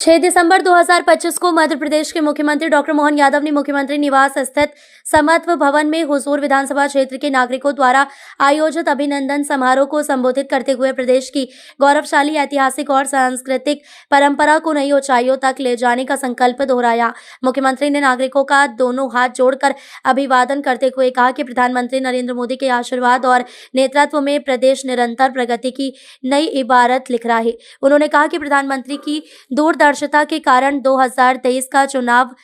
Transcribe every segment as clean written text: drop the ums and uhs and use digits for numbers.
6 दिसंबर 2025 को मध्य प्रदेश के मुख्यमंत्री डॉक्टर मोहन यादव ने मुख्यमंत्री निवास स्थित समत्व भवन में हुजूर विधानसभा क्षेत्र के नागरिकों द्वारा आयोजित अभिनंदन समारोह को संबोधित करते हुए प्रदेश की गौरवशाली ऐतिहासिक और सांस्कृतिक परंपरा को नई ऊंचाइयों तक ले जाने का संकल्प दोहराया। मुख्यमंत्री ने नागरिकों का दोनों हाथ जोड़कर अभिवादन करते हुए कहा कि प्रधानमंत्री नरेंद्र मोदी के आशीर्वाद और नेतृत्व में प्रदेश निरंतर प्रगति की नई इबारत लिख रहा है। उन्होंने कहा कि प्रधानमंत्री की दूरदर्शिता के कारण 2023 का चुनाव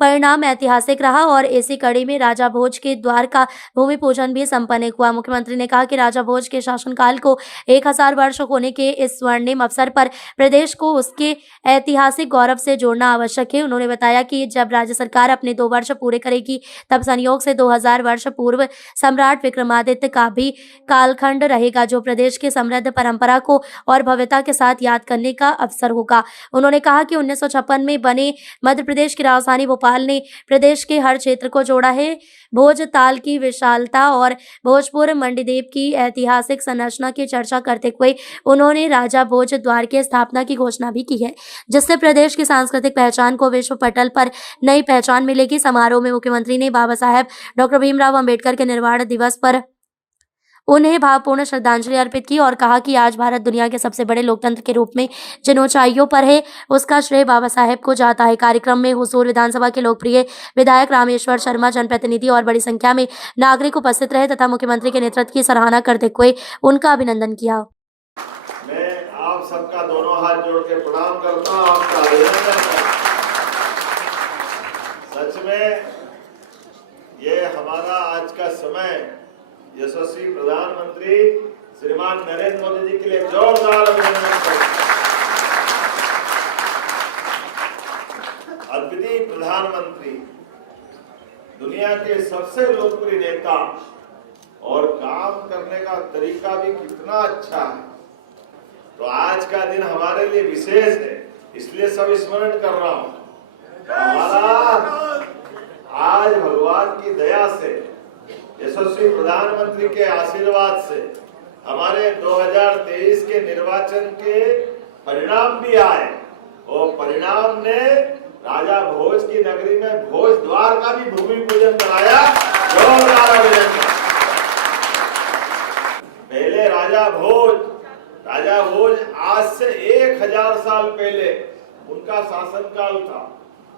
परिणाम ऐतिहासिक रहा और इसी कड़ी में राजा भोज के द्वार का भूमि पूजन भी संपन्न हुआ। मुख्यमंत्री ने कहा कि राजा भोज के शासनकाल को 1000 वर्ष होने के इस स्वर्णिम अवसर पर प्रदेश को उसके ऐतिहासिक गौरव से जोड़ना आवश्यक है। उन्होंने बताया कि जब राज्य सरकार अपने 2 वर्ष पूरे करेगी तब संयोग से 2000 वर्ष पूर्व सम्राट विक्रमादित्य का भी कालखंड रहेगा, जो प्रदेश की समृद्ध परंपरा को और भव्यता के साथ याद करने का अवसर होगा। उन्होंने कहा कि 1956 में बने मध्य प्रदेश की राजधानी भोपाल ने प्रदेश के हर क्षेत्र को जोड़ा है। भोज ताल की विशालता और भोजपुर मंडीदेव की ऐतिहासिक संरचना की चर्चा करते हुए उन्होंने राजा भोज द्वार की स्थापना की घोषणा भी की है, जिससे प्रदेश की सांस्कृतिक पहचान को विश्व पटल पर नई पहचान मिलेगी। समारोह में मुख्यमंत्री ने बाबा साहेब डॉक्टर भीमराव अंबेडकर के निर्वाण दिवस पर उन्हें भावपूर्ण श्रद्धांजलि अर्पित की और कहा कि आज भारत दुनिया के सबसे बड़े लोकतंत्र के रूप में जिन ऊंचाइयों पर है उसका श्रेय बाबा साहेब को जाता है। कार्यक्रम में हुजूर विधानसभा के लोकप्रिय विधायक रामेश्वर शर्मा, जनप्रतिनिधि और बड़ी संख्या में नागरिक उपस्थित रहे तथा मुख्यमंत्री के नेतृत्व की सराहना करते हुए उनका अभिनंदन किया। मैं आप सबका दोनों हाथ जोड़ के प्रणाम करता हूँ, आपका अभिनंदन करता हूँ। सच में ये हमारा आज का समय यशस्वी प्रधानमंत्री श्रीमान नरेंद्र मोदी जी के लिए जोरदार अभिनंदन करता हूं। अद्वितीय प्रधानमंत्री, दुनिया के सबसे लोकप्रिय नेता और काम करने का तरीका भी कितना अच्छा है। तो आज का दिन हमारे लिए विशेष है, इसलिए सब स्मरण कर रहा हूं। हमारा आज भगवान की दया से, यशस्वी प्रधानमंत्री के आशीर्वाद से हमारे 2023 के निर्वाचन के परिणाम भी आए और परिणाम ने राजा भोज की नगरी में भोज द्वार का भी भूमि पूजन कराया। जोरदार अभिनंदन। पहले राजा भोज आज से 1000 साल पहले उनका शासनकाल था।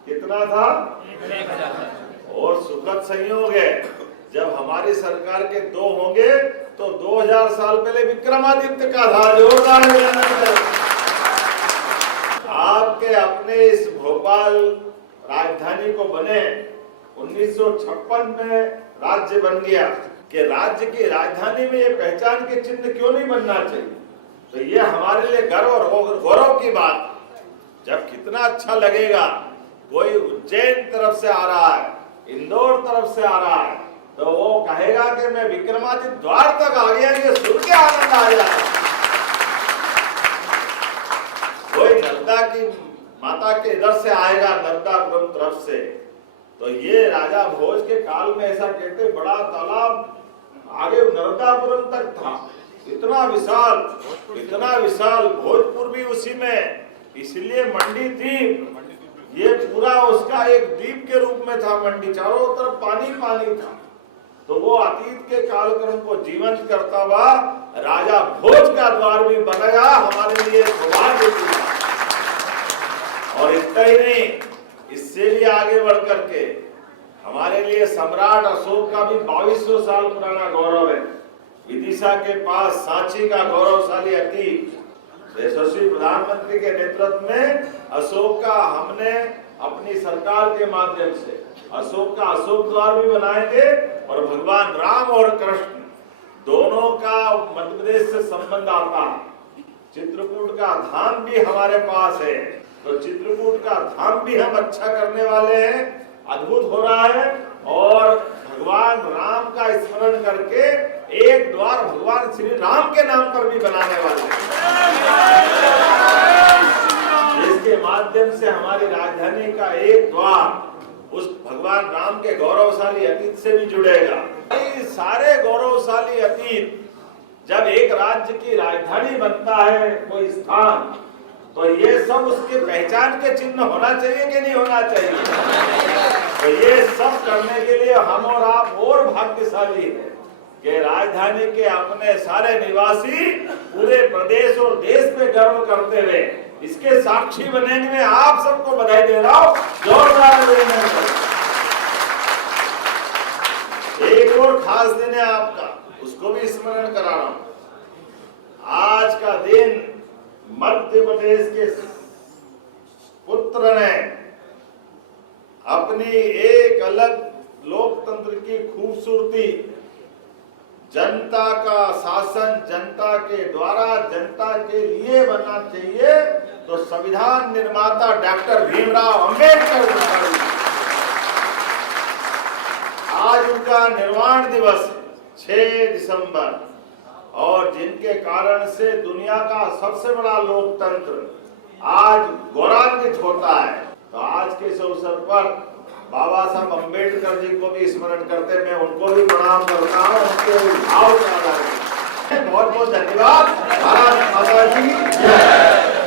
कितना था? 1000। और सुखद संयोग है, जब हमारी सरकार के 2 होंगे तो 2000 साल पहले विक्रमादित्य का था। जोरदार अभिनंदन। आपके अपने इस भोपाल राजधानी को बने 1956 में राज्य बन गया कि राज्य की राजधानी में ये पहचान के चिन्ह क्यों नहीं बनना चाहिए। तो ये हमारे लिए गर्व और गौरव की बात। जब कितना अच्छा लगेगा, कोई उज्जैन तरफ से आ रहा है, इंदौर तरफ से आ रहा है, तो वो कहेगा कि मैं विक्रमादित्य द्वार तक आ गया, ये सुन के आनंद आ जाएगा। कोई नर्मदा की माता के इधर से आएगा, नर्मदापुरम तरफ से, तो ये राजा भोज के काल में ऐसा कहते बड़ा तालाब आगे नर्मदापुरम तक था। इतना विशाल भोजपुर भी उसी में, इसलिए मंडी द्वीप ये पूरा उसका एक द्वीप के रूप में था। मंडी चारों तरफ पानी था। तो वो अतीत के कालक्रम को जीवंत करता हुआ राजा भोज का द्वार भी बनेगा, हमारे लिए सौभाग्य की बात। और इतना ही नहीं, इससे भी आगे बढ़ करके हमारे लिए सम्राट अशोक का भी 2200 साल पुराना गौरव है। विदिशा के पास सांची का गौरवशाली अतीत, यशस्वी प्रधानमंत्री के नेतृत्व में अशोक का हमने अपनी सरकार के माध्यम से अशोक का अशोक द्वार भी बनाएंगे और भगवान राम और कृष्ण दोनों का मध्य प्रदेश से संबंध आता है। चित्रकूट का धाम भी हमारे पास है, तो चित्रकूट का धाम भी हम अच्छा करने वाले हैं। अद्भुत हो रहा है और भगवान राम का स्मरण करके एक द्वार भगवान श्री राम के नाम पर भी बनाने वाले हैं। इसके माध्यम से हमारी राजधानी का एक द्वार उस भगवान राम के गौरवशाली अतीत से भी जुड़ेगा। सारे गौरवशाली अतीत जब एक राज्य की राजधानी बनता है कोई स्थान, तो ये सब उसके पहचान के चिन्ह होना चाहिए कि नहीं होना चाहिए? तो ये सब करने के लिए हम और आप और भाग्यशाली हैं कि राजधानी के अपने सारे निवासी पूरे प्रदेश और देश पे गर्व करते हुए इसके साक्षी बनेंगे। मैं आप सबको बधाई दे रहा हूं, जोरदार अभिनंदन। एक और खास दिन है आपका, उसको भी स्मरण करा रहा हूं। आज का दिन मध्य प्रदेश के पुत्र ने अपनी एक अलग लोकतंत्र की खूबसूरती, जनता का शासन जनता के द्वारा जनता के लिए बनना चाहिए, तो संविधान निर्माता डॉक्टर भीमराव अंबेडकर आज उनका निर्वाण दिवस है 6 दिसंबर, और जिनके कारण से दुनिया का सबसे बड़ा लोकतंत्र आज गौरवान्वित होता है। तो आज के इस अवसर पर बाबा साहब अंबेडकर जी को भी स्मरण करते मैं उनको भी प्रणाम करता हूँ, उनके भाव का बहुत बहुत धन्यवाद। भारत माता की जय।